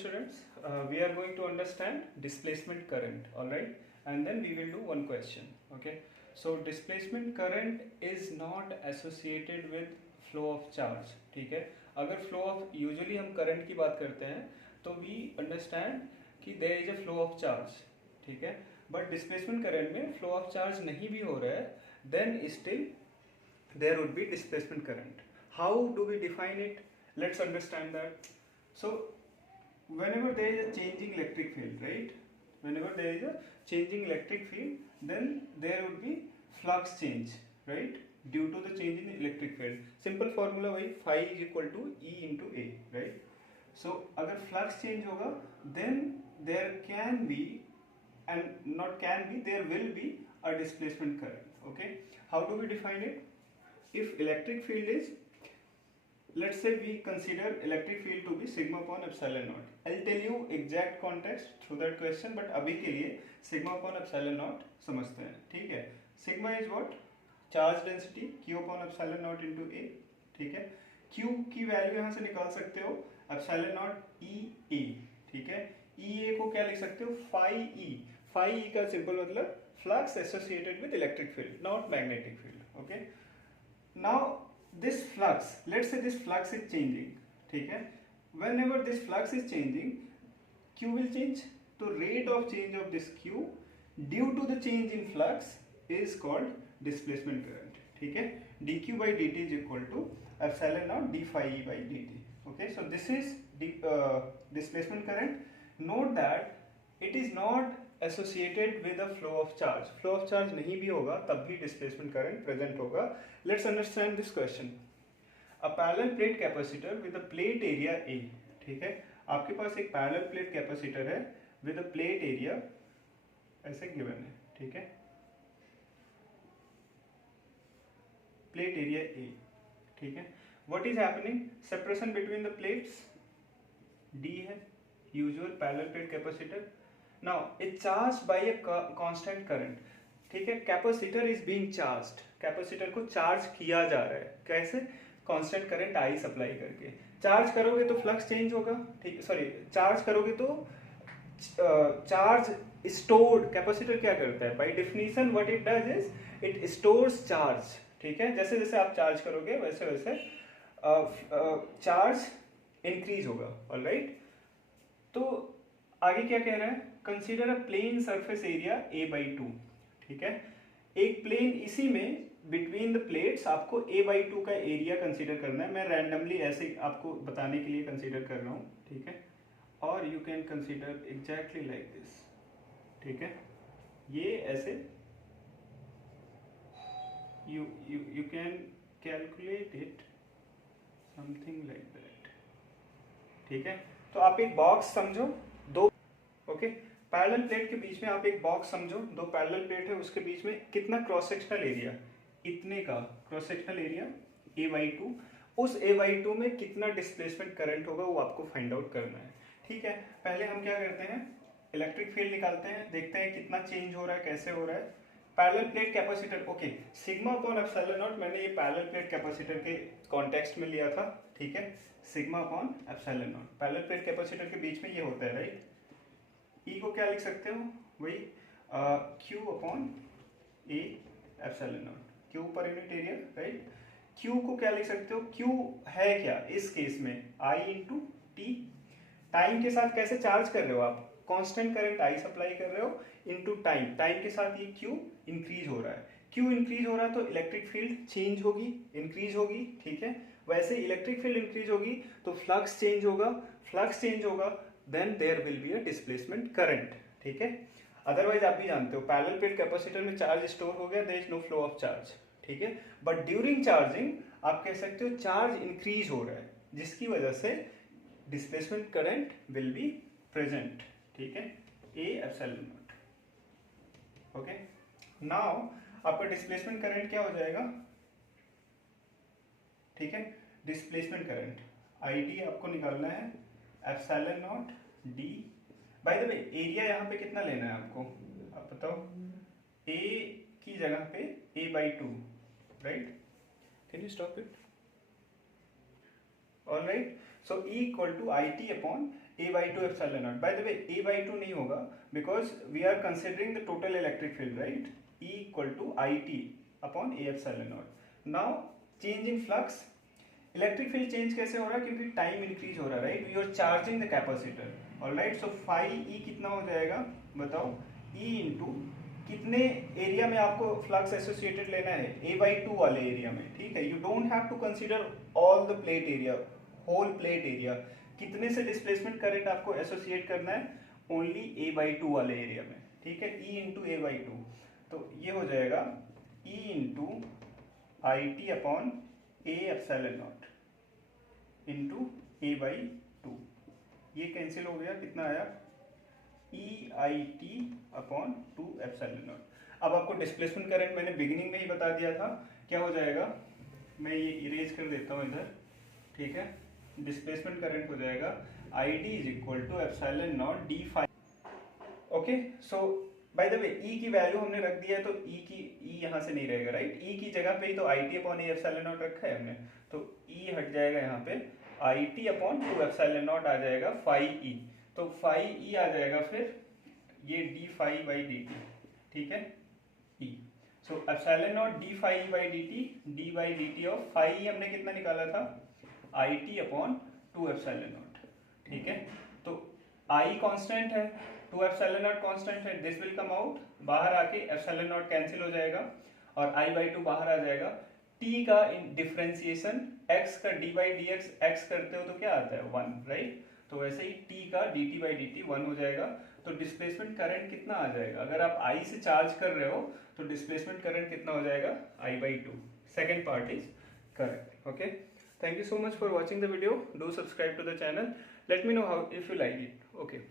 students, we are going to understand displacement current, all right, and then we will do one question. Okay, so displacement current is not associated with flow of charge. ठीक है, अगर flow of usually हम current की बात करते हैं तो we understand कि there is a flow of charge. ठीक है, but displacement current में flow of charge नहीं भी हो रहा है, then still there would be displacement current. How do we define it? Let's understand that. So whenever there is a changing electric field, right, whenever there is a changing electric field, then there would be flux change, right, due to the change in electric field. Simple formula वही phi is equal to E into A, right. So अगर flux change होगा then there can be, and not can be, there will be a displacement current. Okay, how do we define it? If electric field is, let's say we consider electric field to be sigma upon epsilon naught. I'll tell you exact context through that question, but अभी के लिए sigma upon epsilon naught समझते हैं. ठीक है, sigma is what? Charge density q upon epsilon naught into a. ठीक है, q की वैल्यू यहाँ से निकाल सकते हो epsilon naught e a. ठीक है, e a को क्या लिख सकते हो? phi e. phi e का सिंपल मतलब flux associated with electric field, not magnetic field. Okay, now this flux, let's say this flux is changing. ठीक है, whenever this flux is changing, q will change. तो rate of change of this q due to the change in flux is called displacement current. ठीक है, dq by dt is equal to epsilon naught d phi e by dt. Okay, so this is displacement current. Note that it is not associated with a flow of charge. Flow of charge नहीं भी होगा तब भी displacement current present होगा. Let's understand this question. A parallel plate capacitor with a plate area A. ठीक है, आपके पास एक parallel plate capacitor है with a plate area ऐसे given है. ठीक है, plate area A. ठीक है, what is happening? Separation between the plates D है, usual parallel plate capacitor. Now it's charged by a constant current. ठीक है, capacitor is being charged. Capacitor को चार्ज किया जा रहा है. कैसे? कांस्टेंट करंट आई सप्लाई करके. चार्ज करोगे तो फ्लक्स चेंज होगा. ठीक, सॉरी, चार्ज करोगे तो चार्ज स्टोर्ड. कैपेसिटर क्या करता है? By definition what it does is it stores charge. ठीक है, जैसे जैसे आप चार्ज करोगे वैसे वैसे चार्ज इंक्रीज होगा. ऑलराइट, तो आगे क्या कह रहा है? Consider a plane surface area a by 2. ठीक है, एक प्लेन, इसी में बिटवीन द प्लेट्स आपको a by 2 का एरिया कंसीडर करना है. मैं रैंडमली ऐसे आपको बताने के लिए कंसीडर कर रहा हूँ. ठीक है, और you can consider exactly like this. ठीक है, ये ऐसे you can calculate it something like that. ठीक है, तो आप एक बॉक्स समझो, दो, ओके, पैरेलल प्लेट के बीच में आप एक बॉक्स समझो, दो पैरेलल प्लेट है, उसके बीच में कितना क्रॉस सेक्शनल एरिया? इतने का क्रॉस सेक्शनल एरिया a/2. उस a/2 में कितना डिस्प्लेसमेंट करंट होगा वो आपको फाइंड आउट करना है. ठीक है, पहले हम क्या करते हैं? इलेक्ट्रिक फील्ड निकालते हैं, देखते हैं कितना चेंज हो रहा है, कैसे हो रहा है. Parallel plate capacitor, okay, sigma upon epsilon not, मैंने ये पैरेलल प्लेट कैपेसिटर के कॉन्टेक्स्ट में लिया था. ठीक है, sigma upon epsilon not, parallel plate capacitor के बीच में ये होता है, राइट. ई को क्या लिख सकते हो? वही Q upon A epsilon not, Q per unit area, right. Q को क्या लिख सकते हो? क्यू है क्या इस केस में? आई इंटू टी. टाइम के साथ कैसे चार्ज कर रहे हो आप? कांस्टेंट करंट आई सप्लाई कर रहे हो इनटू टाइम. टाइम के साथ ये क्यू इंक्रीज हो रहा है. क्यू इंक्रीज हो रहा है तो इलेक्ट्रिक फील्ड चेंज होगी, इंक्रीज होगी. ठीक है, वैसे इलेक्ट्रिक फील्ड इंक्रीज होगी तो फ्लक्स चेंज होगा. फ्लक्स चेंज होगा then there will be a displacement current. ठीक है, अदरवाइज आप भी जानते हो पैरेलल प्लेट कैपेसिटर में चार्ज स्टोर हो गया, there is no flow of charge. ठीक है, बट ड्यूरिंग चार्जिंग आप कह सकते हो चार्ज इंक्रीज हो रहा है, जिसकी वजह से displacement current will be present. ठीक है, a epsilon not. Okay, now आपका डिस्प्लेसमेंट करंट क्या हो जाएगा? ठीक है, डिस्प्लेसमेंट करंट id आपको निकालना है epsilon naught D. Bye the way area यहाँ पे कितना लेना है आपको? आप बताओ. a की जगह पे a/2, right. Can you stop it? Alright, so E equal to IT upon a by 2 epsilon naught. By the way, a by 2 नहीं होगा because we are considering the total electric field, right? E equal to IT upon a epsilon naught. Now change in flux. Electric field change कैसे हो रहा है? क्योंकि time increase हो रहा है, right? We are charging the capacitor, alright? So phi E कितना हो जाएगा बताओ? ई इंटू कितने एरिया में आपको फ्लक्स एसोसिएटेड लेना है? ए बाई 2 वाले एरिया में, ठीक है? You don't have to consider all the plate area, whole plate area. कितने से डिस्प्लेसमेंट करंट आपको एसोसिएट करना है? ओनली ए बाई 2 वाले एरिया में, ठीक है? ई इंटू ए बाई 2, तो ये हो जाएगा E into I T upon A epsilon naught into A by 2। ये कैंसिल हो गया, कितना आया? E I T upon 2 epsilon naught. अब आपको डिस्प्लेसमेंट करंट मैंने बिगिनिंग में ही बता दिया था, क्या हो जाएगा? मैं ये इरेज कर देता हूँ इधर, ठीक है? डिस्प्लेसमेंट करंट हो जाएगा I D is equal to epsilon naught D five. Okay, so by the way E की वैल्यू हमने रख दिया है, तो ई यहाँ से नहीं रहेगा, राइट? ई की जगह पे ही तो I T upon A epsilon naught रखा है हमने, तो ई हट जाएगा यहाँ पे, I T upon 2 epsilon naught आ जाएगा फाइव ई, तो फाइव ई आ जाएगा फिर ये D five by D T, ठीक है? E, so epsilon naught D five by D T, D by D T of five E हमने कितना निकाला था? I T upon 2 epsilon naught, ठीक है? तो आई कांस्टेंट है, 2 एप्सिलॉन नॉट कांस्टेंट है, दिस विल कम आउट, बाहर आके एप्सिलॉन नॉट कैंसिल हो जाएगा और आई बाई 2 बाहर आ जाएगा। टी का डिफरेंशिएशन x का डी बाई डी एक्स करते हो तो क्या आता है? 1, राइट? तो वैसे ही t का D T by D T 1 हो जाएगा। तो डिस्प्लेसमेंट करंट कितना आ जाएगा? अगर आप I से चार्ज कर रहे हो तो डिस्प्लेसमेंट करंट कितना हो जाएगा? I by 2। Second part is correct. Okay, thank you so much for watching the video. Do subscribe to the channel. Let me know how if you like it. Okay.